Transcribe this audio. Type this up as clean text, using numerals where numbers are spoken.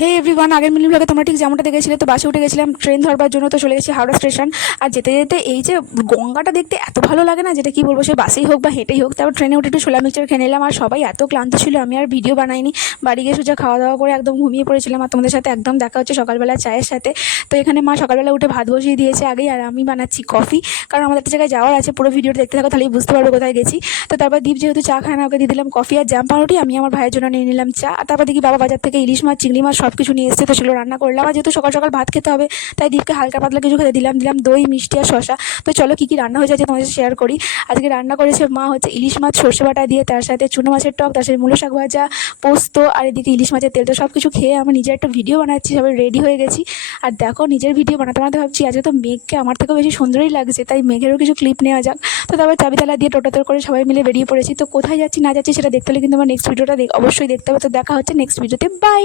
হে everyone, আগের mini ব্লগে তোমরা ঠিক যেমনটা দেখেছিলে, তো বাসে উঠে গেছিলাম ট্রেন ধরবার জন্য। তো চলে গেছি হাওড়া স্টেশন। আর যেতে যেতে এই যে গঙ্গাটা দেখতে এত ভালো লাগে না, যেটা কি বলবো, সে বাসেই হোক বা হেঁটেই হোক। তারপর ট্রেনে উঠে একটু ছোলা মিক্সচার খেয়ে নিলাম। আর সবাই এত ক্লান্ত ছিল, আমি আর ভিডিও বানাইনি। বাড়ি গিয়ে সোজা খাওয়া দাওয়া করে একদম ঘুমিয়ে পড়েছিলাম। আর তোমাদের সাথে একদম দেখা হচ্ছে সকালবেলা চায়ের সাথে। তো এখানে মা সকালবেলা উঠে ভাত বসিয়ে দিয়েছে আগেই, আর আমি বানাচ্ছি কফি। কারণ আমাদের একটা জায়গায় যাওয়ার আছে, পুরো ভিডিওটা দেখতে থাকো তাহলেই বুঝতে পারবো কোথায় গেছি। তো তারপর দীপ যেহেতু চা খায় না, ওকে দিয়ে দিলাম কফি আর জ্যাম পাউরুটি। আমি আমার ভাইয়ের জন্য নিয়ে নিলাম চা। আর তারপর দেখি বাবা বাজার থেকে ইলিশ মাছ, চিংড়ি মাছ সব কিছু নিয়ে এসেছে। তো সেগুলো রান্না করলাম। আর যেহেতু সকাল সকাল ভাত খেতে হবে, তাই দীপকে হালকা পাতলা কিছু খেতে দিলাম। দই, মিষ্টি আর শশা। তো চলো কী কী রান্না হয়ে যাচ্ছে তোমাদের শেয়ার করি। আজকে রান্না করেছে মা হচ্ছে ইলিশ মাছ সর্ষে বাটা দিয়ে, তার সাথে চুনো মাছের টক, তার সাথে মূলো শাক ভাজা, পোস্ত, আর এদিকে ইলিশ মাছের তেল। তো সব কিছু খেয়ে আমি নিজের একটা ভিডিও বানাচ্ছি, সবাই রেডি হয়ে গেছি। আর দেখো, নিজের ভিডিও বানাতে বানাতে ভাবছি আজকে তো মেঘকে আমার থেকেও বেশি সুন্দরই লাগছে, তাই মেঘেরও কিছু ক্লিপ নেওয়া যাক। তো তারপর চাবিতালা দিয়ে টোটোতে করে সবাই মিলে বেরিয়ে পড়েছি। তো কোথায় যাচ্ছি না যাচ্ছি সেটা দেখতে হলে কিন্তু আমার নেক্সট ভিডিওটা অবশ্যই দেখতে হবে। তো দেখা হচ্ছে নেক্সট ভিডিওতে, বাই।